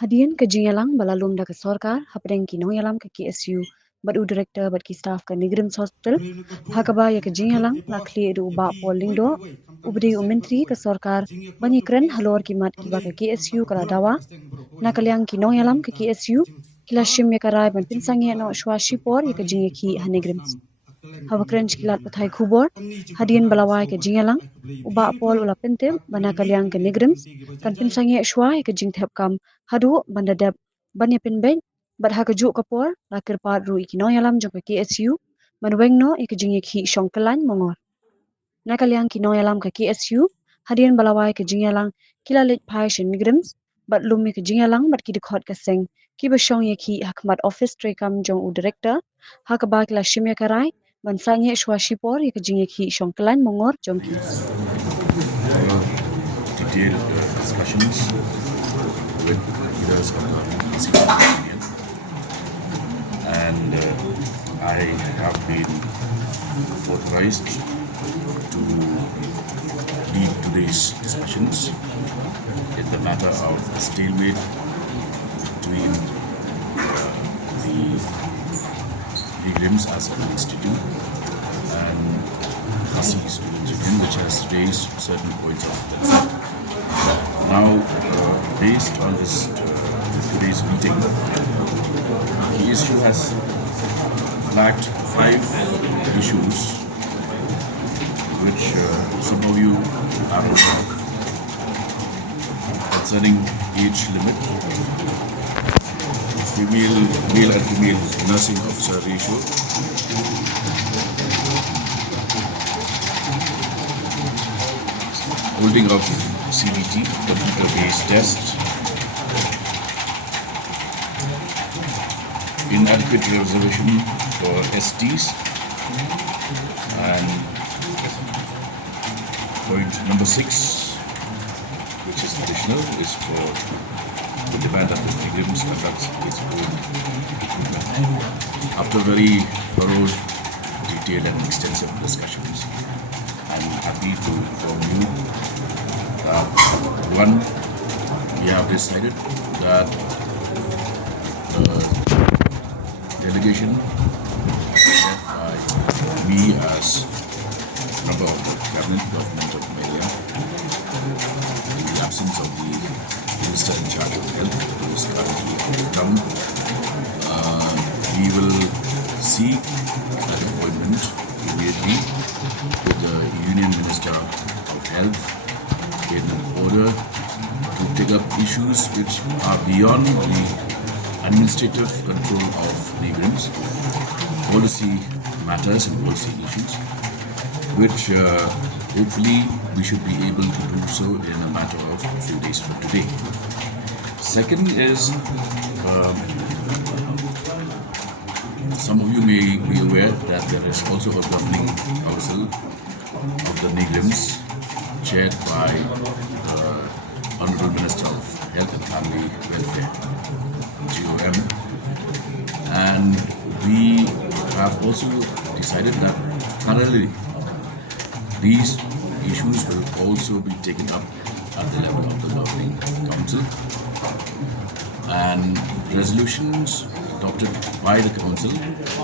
Hadian ke Jingialang balalum da ke sorkar hapreng ki Neighrims ke KSU badu director bad ki staff ke Neighrims hospital hakaba ya ke Jingialang lakli du ba polindo ubdi menteri ke sorkar bani kren halor ki mat ki ba ke KSU kala dawa nakaliang ki Neighrims ke KSU kila shim ya karai ban Pynsangeh Shipor ya ke Jingiakhih Neighrims Hawakren kilat pathai KHUBOR hadian balawai ke Jingialang uba pol ula pentem bana kaliang ke Neighrims kan Pynsangeh Shwa ke Jingthung Kam hadu banda deb banya pinben bad ha keju kapor lakir pat ru iki Neighrims jong ke KSU manwengno ik Jingiakhih shongkelan mongor nakaliang ki Neighrims ke KSU hadian balawai ke Jingialang kila lej pai shen Neighrims bad lumi ke Jingialang bad ki dikhot ke seng ki basong yaki hakmat office trekam jong u director hakaba kila shimya karai ban Sangeh Shipor ya ke Jingiakhih shongkelan mongor jongki detailed discussions with leaders of the senior union, and I have been authorized to lead today's discussions in the matter of stalemate between the Neighrims as an institute and Khasi Students Union, which has raised certain points of concern. Now, based on this today's meeting, KSU has flagged 5 issues which some of you are aware of, concerning age limit, male and female nursing officer ratio, holding of CBT, computer-based test, inadequate reservation for STs, and point number 6, which is additional, is for the demand that the Neighrims conducts its own recruitment. After very thorough, detailed and extensive discussions, I'm happy to inform you that one, we have decided that the delegation led by me as member of the cabinet government of Meghalaya, in the absence of the minister in charge of health, who is currently out of town, we will seek an appointment immediately with the Union Minister of Health in order to take up issues which are beyond the administrative control of Neighrims, policy matters and policy issues, which hopefully we should be able to do so in a matter of a few days from today. Second is, some of you may be aware that there is also a governing council of the Neighrims chaired by the Honorable Minister of Health and Family Welfare, GOM, and we have also decided that parallelly these issues will also be taken up at the level of the governing council, and resolutions adopted by the council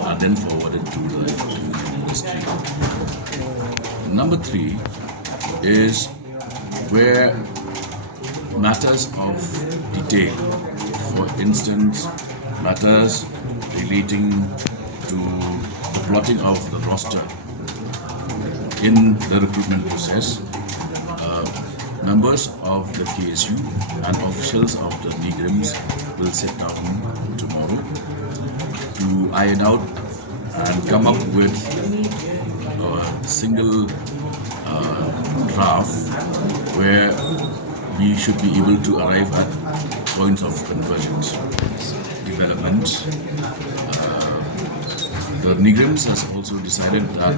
are then forwarded to the union ministry. Number 3 is where matters of detail, for instance, matters relating to the plotting of the roster in the recruitment process, members of the KSU and officials of the Neighrims will sit down tomorrow to iron out and come up with a single draft where we should be able to arrive at points of convergence. Development. The Neighrims has also decided that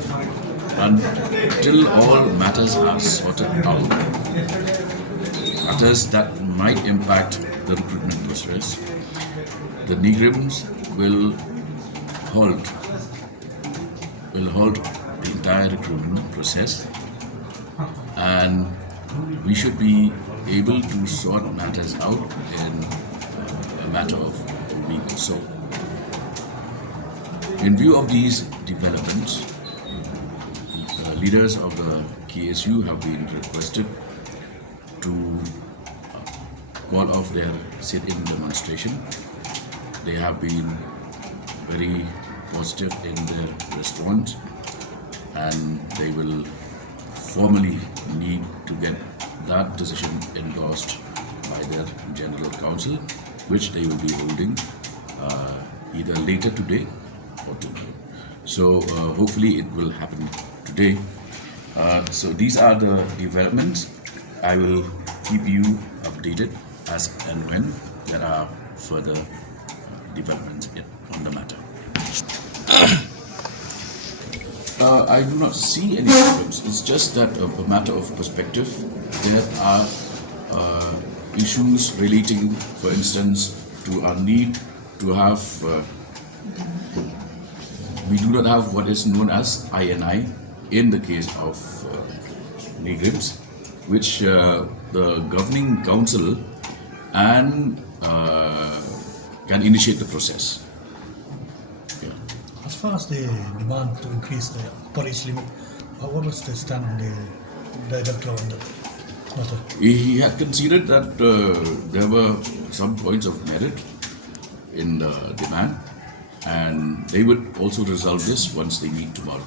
until all matters are sorted out, matters that might impact the recruitment process, the Neighrims will halt the entire recruitment process, and we should be able to sort matters out in a matter of a week or so. In view of these developments, the leaders of the KSU have been requested to call off their sit-in demonstration. They have been very positive in their response, and they will formally need to get that decision endorsed by their General Council, which they will be holding either later today or tomorrow. So hopefully it will happen today. So these are the developments. I will keep you updated as and when there are further developments on the matter. I do not see any problems. It's just that a matter of perspective. There are issues relating, for instance, to our need to have. We do not have what is known as INI in the case of Neighrims, which the governing council and can initiate the process. Yeah. As far as the demand to increase the upper limit, what was the stand on the director on that matter? He had considered that there were some points of merit in the demand, and they would also resolve this once they meet tomorrow.